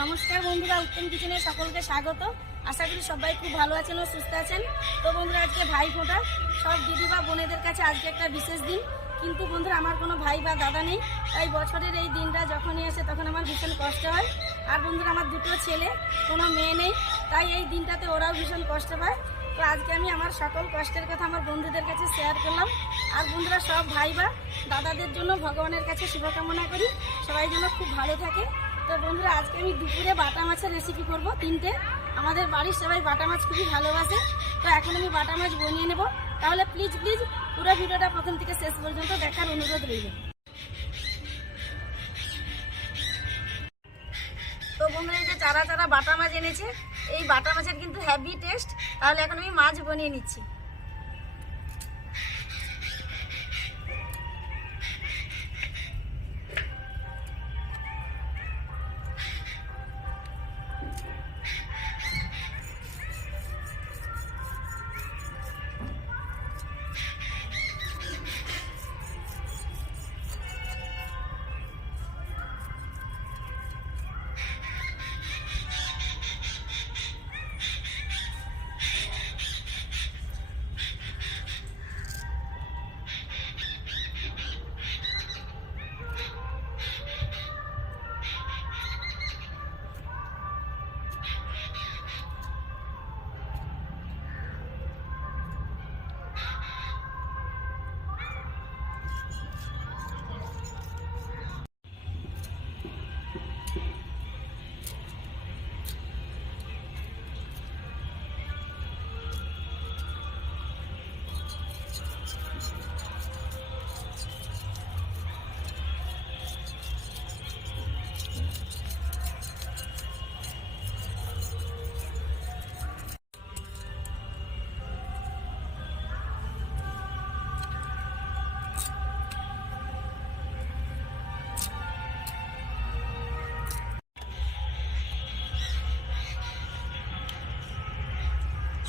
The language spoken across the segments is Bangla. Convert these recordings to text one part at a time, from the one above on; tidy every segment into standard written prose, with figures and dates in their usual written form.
নমস্কার বন্ধুরা, উত্তম কিচেনে সকলকে স্বাগত। আশা করি সবাই খুব ভালো আছেন ও সুস্থ আছেন। তো বন্ধুরা, আজকে ভাইফোঁটা, সব দিদি বা বোনেদের কাছে আজকে একটা বিশেষ দিন। কিন্তু বন্ধুরা, আমার কোনো ভাই বা দাদা নেই, তাই বছরের এই দিনটা যখনই আসে তখন আমার ভীষণ কষ্ট হয়। আর বন্ধুরা, আমার দুটো ছেলে, কোনো মেয়ে নেই, তাই এই দিনটাতে ওরাও ভীষণ কষ্ট পায়। তো আজকে আমি আমার সকল কষ্টের কথা আমার বন্ধুদের কাছে শেয়ার করলাম। আর বন্ধুরা, সব ভাই বা দাদাদের জন্য ভগবানের কাছে শুভকামনা করি, সবাই যেন খুব ভালো থাকে। তো বন্ধুরা, আজকে আমি দুপুরে বাটা মাছের রেসিপি করব 3টে। আমাদের বাড়ির সবাই বাটা মাছ খুবই ভালোবাসে। তো এখন আমি বাটা মাছ বানিয়ে নেব। তাহলে প্লিজ পুরো ভিডিওটা প্রথম থেকে শেষ পর্যন্ত দেখার অনুরোধ রইল। তো বন্ধুরা, এই যে চারা চারা বাটা মাছ এনেছে, এই বাটা মাছের কিন্তু হেভি টেস্ট। তাহলে এখন আমি মাছ বানিয়ে নিচ্ছি।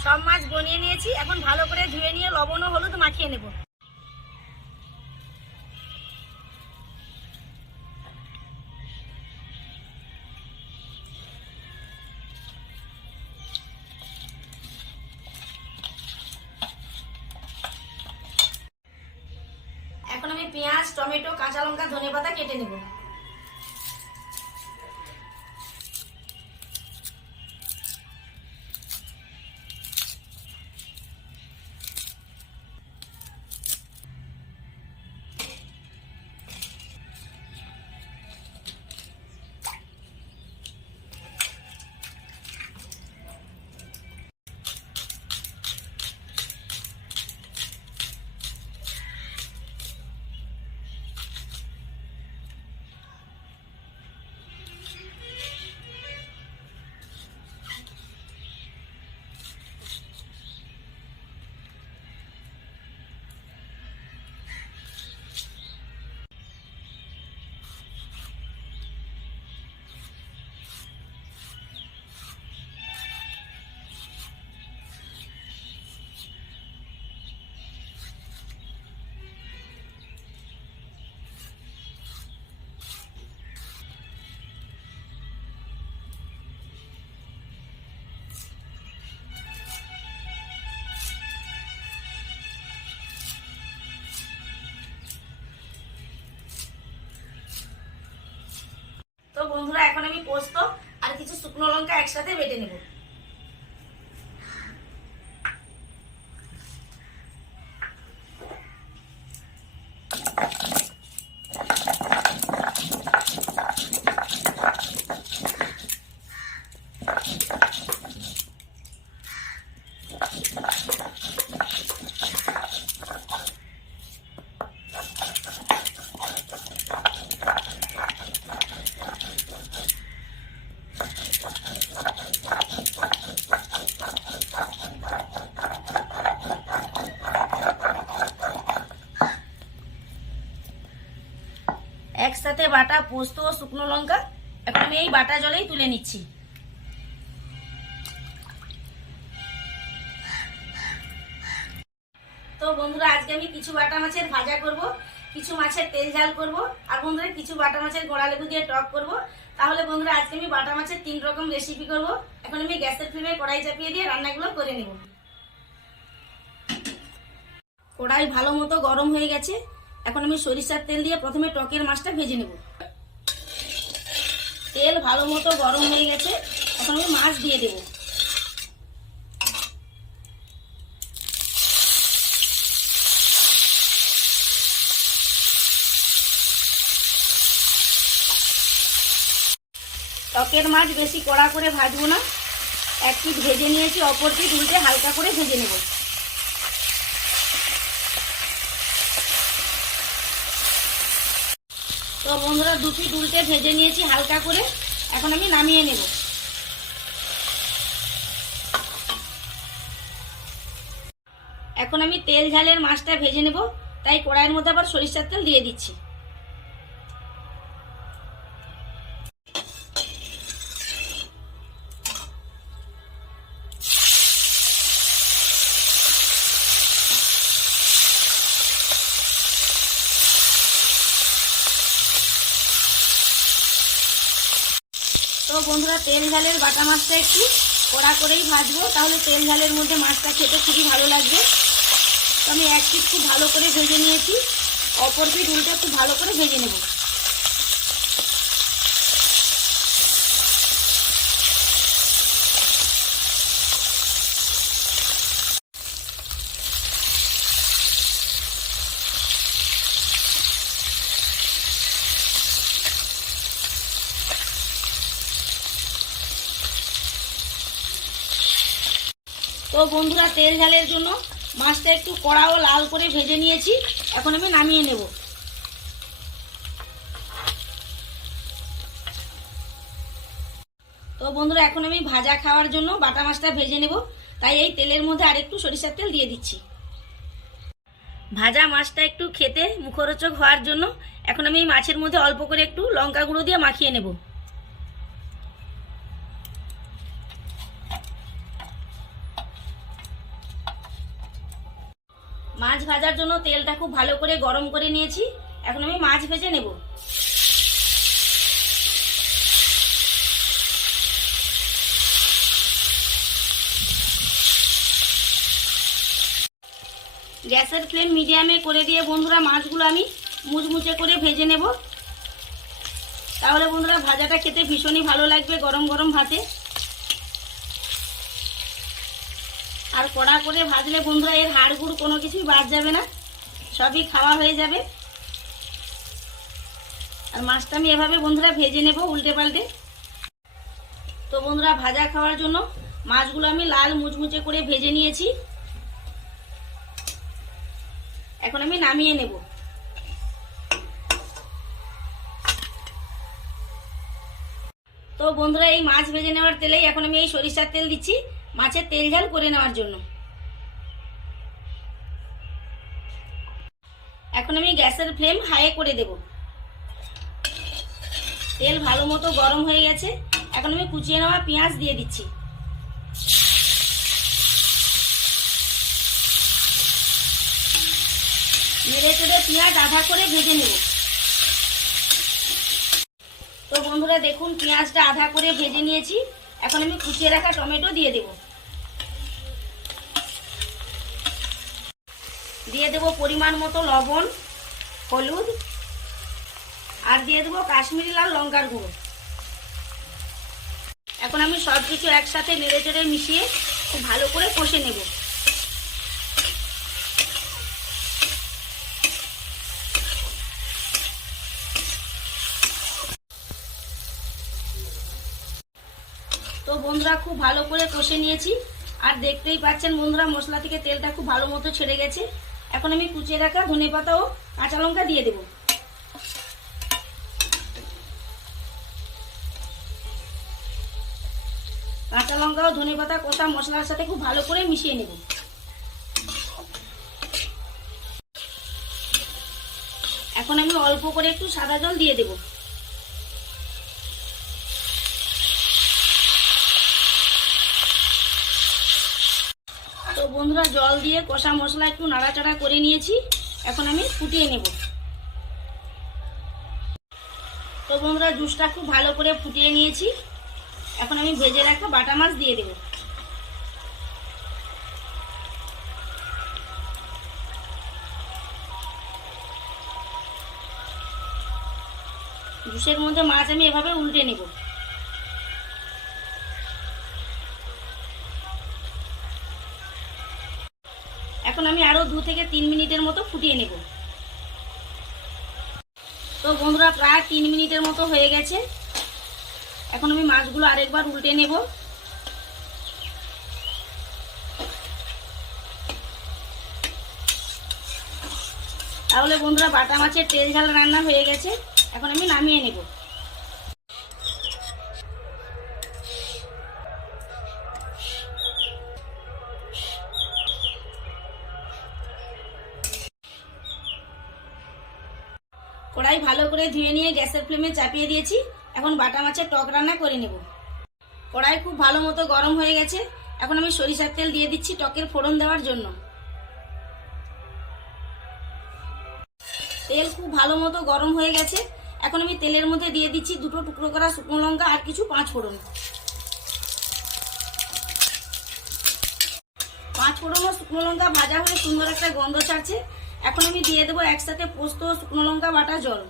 সব মাছ বনিয়ে নিয়েছি, এখন ভালো করে ধুয়ে নিয়ে লবণ ও হলুদ মাখিয়ে নেব। এখন আমি পেঁয়াজ, টমেটো, কাঁচা লঙ্কা, ধনেপাতা কেটে নেব। তো বন্ধুরা, এখন আমি পোস্ত আর কিছু শুকনো লঙ্কা একসাথে বেটে নেব। একসাথে বাটা পোস্ত ও শুকনো লঙ্কা এখন আমি এই বাটা জলেই তুলে নিচ্ছি। তো বন্ধুরা, আজকে আমি কিছু বাটা মাছের ভাজা করব। কিছু মাছের তেল ঝাল করব, আর বন্ধুরা কিছু বাটা মাছের গোড়া লেবু দিয়ে টক করব। তাহলে বন্ধুরা আজকে আমি বাটা মাছের 3 রকম রেসিপি করব। এখন আমি গ্যাসের ফ্লেমে কড়াই চাপিয়ে দিয়ে রান্নাগুলো করে নেব। কড়াই ভালো মতো গরম হয়ে গেছে। এখন আমি সরিষার তেল দিয়ে প্রথমে টকের মাছটা ভেজে নেব। তেল ভালো মতো গরম হয়ে গেছে, এখন আমি মাছ দিয়ে দেব। টকের মাছ বেশি কড়া করে ভাজবো না, এক পিঠ ভেজে নিয়েছি, অপর পিঠ উল্টে হালকা করে ভেজে নেব। তো বন্ধুরা 2 পিঠ উল্টে ভেজে নিয়েছি হালকা করে, এখন আমি নামিয়ে নেব। এখন আমি তেল ঝালের মাছটা ভেজে নেব, তাই কড়াইয়ের মধ্যে আবার সরিষার তেল দিয়ে দিচ্ছি। তো বন্ধুরা তেল ঝালের বাটা মাছটা একটু কড়া করেই ভাজবো, তাহলে তেল ঝালের মধ্যে মাছটা খেতে খুবই ভালো লাগবে। তো আমি এক পিঠ খুব ভালো করে ভেজে নিয়েছি, অপর পিঠ উল্টে খুব ভালো করে ভেজে নেব। তো বন্ধুরা তেল ঝালের জন্য মাছটা একটু কড়া ও লাল করে ভেজে নিয়েছি, এখন আমি নামিয়ে নেব। তো বন্ধুরা এখন আমি ভাজা খাওয়ার জন্য বাটা মাছটা ভেজে নেব, তাই এই তেলের মধ্যে আরেকটু সরিষার তেল দিয়ে দিচ্ছি। ভাজা মাছটা একটু খেতে মুখরোচক হওয়ার জন্য এখন আমি এই মাছের মধ্যে অল্প করে একটু লঙ্কা গুঁড়ো দিয়ে মাখিয়ে নেব। মাছ ভাজার জন্য তেলটা খুব ভালো করে গরম করে নিয়েছি, এখন আমি মাছ ভেজে নেব। গ্যাসের ফ্লেম মিডিয়ামে করে দিয়ে বন্ধুরা মাছগুলো আমি মুচমুচে করে ভেজে নেব, তাহলে বন্ধুরা ভাজাটা খেতে ভীষণই ভালো লাগবে গরম গরম ভাতে। আর কড়া করে ভাজলে বন্ধুরা এর হাড় গুড় কোনো কিছুই বাদ যাবে না, সবই খাওয়া হয়ে যাবে। আর মাছটা আমি এভাবে বন্ধুরা ভেজে নেব উল্টে পাল্টে। তো বন্ধুরা ভাজা খাওয়ার জন্য মাছগুলো আমি লাল মুচমুচে করে ভেজে নিয়েছি, এখন আমি নামিয়ে নেব। তো বন্ধুরা এই মাছ ভেজে নেওয়ার তেলেই এখন আমি এই সরিষার তেল দিচ্ছি মাছের তেল ঝাল করে নেওয়ার জন্য। এখন আমি গ্যাসের ফ্লেম হাই করে দেব। তেল ভালো মতো গরম হয়ে গেছে, এখন আমি কুচিয়ে নেওয়া পেঁয়াজ দিয়ে দিচ্ছি। নেড়ে চেড়ে পেঁয়াজ আধা করে ভেজে নেব। তো বন্ধুরা দেখুন পেঁয়াজটা আধা করে ভেজে নিয়েছি, এখন আমি কুচিয়ে রাখা টমেটো দিয়ে দেব। দিয়ে দেব পরিমাণ মতো লবণ, হলুদ, আর দিয়ে দেবো কাশ্মীরি লাল লঙ্কার গুঁড়ো। এখন আমি সব কিছু একসাথে নেড়ে চেড়ে মিশিয়ে খুব ভালো করে কষে নেব। তো বন্ধুরা খুব ভালো করে কষে নিয়েছি, আর দেখতেই পাচ্ছেন বন্ধুরা মশলা থেকে তেলটা খুব ভালো মতো ছেড়ে গেছে। এখন আমি কুচিয়ে রাখা ধনেপাতা ও কাঁচা লঙ্কা দিয়ে দেব। কাঁচা লঙ্কা ও ধনেপাতা কষা মশলার সাথে খুব ভালো করে মিশিয়ে নেব। এখন আমি অল্প করে একটু সাদা জল দিয়ে দেব। তো বন্ধুরা জল দিয়ে কষা মশলা একটু নাড়াচাড়া করে নিয়েছি, এখন আমি ফুটিয়ে নেব। তো বন্ধুরা জুসটা খুব ভালো করে ফুটিয়ে নিয়েছি। এখন আমি ভেজে রাখা বাটা মাছ দিয়ে দেব। জুসের মধ্যে মাছ আমি এভাবে উল্টে নেব। এখন আমি আরো 2 থেকে 3 মিনিটের মতো ফুটিয়ে নেব। তো বন্ধুরা প্রায় 3 মিনিটের মতো হয়ে গেছে। এখন আমি মাছগুলো আরেকবার উল্টে নেব। তাহলে বন্ধুরা বাটা মাছের তেল ঝাল রান্না হয়ে গেছে। এখন আমি নামিয়ে নেব। কড়াই ভালো করে ধুয়ে নিয়ে গ্যাসের ফ্লেমে চাপিয়ে দিয়েছি। এখন বাটা মাছের টক রান্না করে নেব। কড়াই খুব ভালো মতো গরম হয়ে গেছে। এখন আমি সরিষার তেল দিয়ে দিচ্ছি টকের ফোড়ন দেওয়ার জন্য। তেল খুব ভালো মতো গরম হয়ে গেছে। এখন আমি তেলের মধ্যে দিয়ে দিচ্ছি 2 টুকরো করা শুকনো লঙ্কা আর কিছু 5 ফোড়ন। 5 ফোড়ন ও শুকনো লঙ্কা ভাজা হয়ে সুন্দর একটা গন্ধ ছাড়ছে। এখন আমি দিয়ে দেবো একসাথে পোস্ত ও শুকনো লঙ্কা বাটা জল।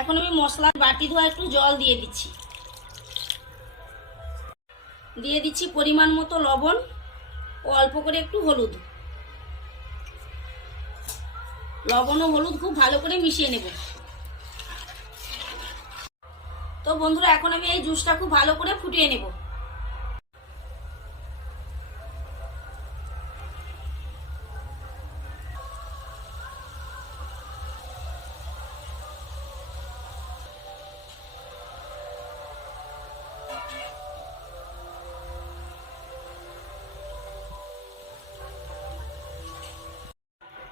এখন আমি মশলার বাটি ধোয়া একটু জল দিয়ে দিচ্ছি। দিয়ে দিচ্ছি পরিমাণ মতো লবণ ও অল্প করে একটু হলুদ। লবণ ও হলুদ খুব ভালো করে মিশিয়ে নেব। তো বন্ধুরা এখন আমি এই জুসটা খুব ভালো করে ফুটিয়ে নেব।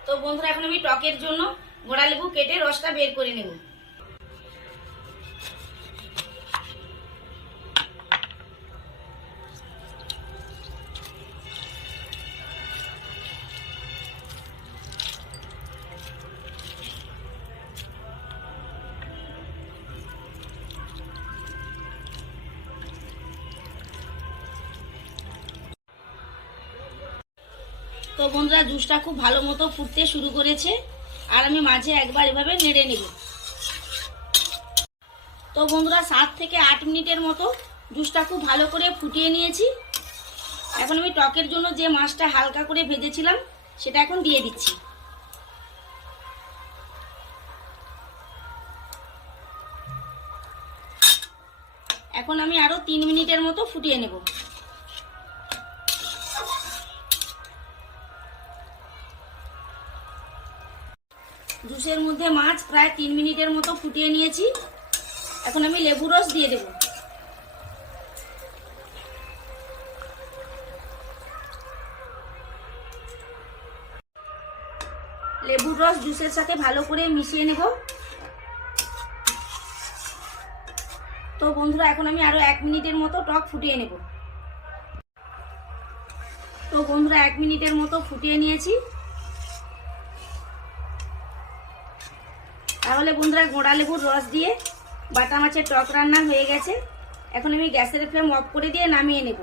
তো বন্ধুরা এখন আমি টকের জন্য গোড়া লেবু কেটে রসটা বের করে নেব। তো বন্ধুরা জুসটা খুব ভালো মতো ফুটতে শুরু করেছে। আর আমি মাঝে একবার এভাবে নেড়ে নেব। তো বন্ধুরা 7 থেকে 8 মিনিটের মতো জুসটা খুব ভালো করে ফুটিয়ে নিয়েছি। এখন আমি টকের জন্য যে মাছটা হালকা করে ভেজেছিলাম সেটা এখন দিয়ে দিচ্ছি। এখন আমি আরো 3 মিনিটের মতো ফুটিয়ে নেব। জুসের মধ্যে মাছ প্রায় 3 মিনিটের মতো ফুটিয়ে নিয়েছি। এখন আমি লেবু রস দিয়ে দেব। লেবুর রস জুসের সাথে ভালো করে মিশিয়ে নেব। তো বন্ধুরা এখন আমি আরো 1 মিনিটের মতো টক ফুটিয়ে নেব। তো বন্ধুরা 1 মিনিটের মতো ফুটিয়ে নিয়েছি। তাহলে বন্ধুরা গোড়া লেবুর রস দিয়ে বাটা মাছের টক রান্না হয়ে গেছে। এখন আমি গ্যাসের ফ্লেম অফ করে দিয়ে নামিয়ে নেব।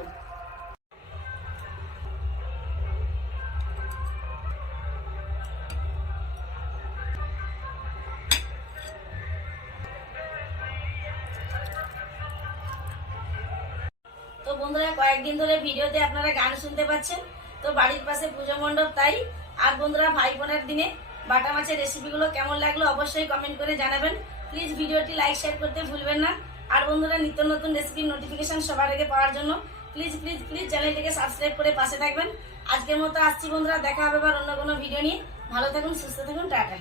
তো বন্ধুরা কয়েকদিন ধরে ভিডিওতে আপনারা গান শুনতে পাচ্ছেন। তো বাড়ির পাশে পুজো মণ্ডপ, তাই আর বন্ধুরা ভাই বোনের দিনে বাটা মাছের রেসিপিগুলো কেমন লাগলো অবশ্যই কমেন্ট করে জানাবেন। প্লিজ ভিডিওটি লাইক শেয়ার করতে ভুলবেন না। আর বন্ধুরা নিত্য নতুন রেসিপির নোটিফিকেশন সবার আগে পাওয়ার জন্য প্লিজ প্লিজ প্লিজ চ্যানেলটিকে সাবস্ক্রাইব করে পাশে থাকবেন। আজকের মতো আসছি বন্ধুরা, দেখা হবে আবার অন্য কোনো ভিডিও নিয়ে। ভালো থাকুন, সুস্থ থাকুন, টাটা।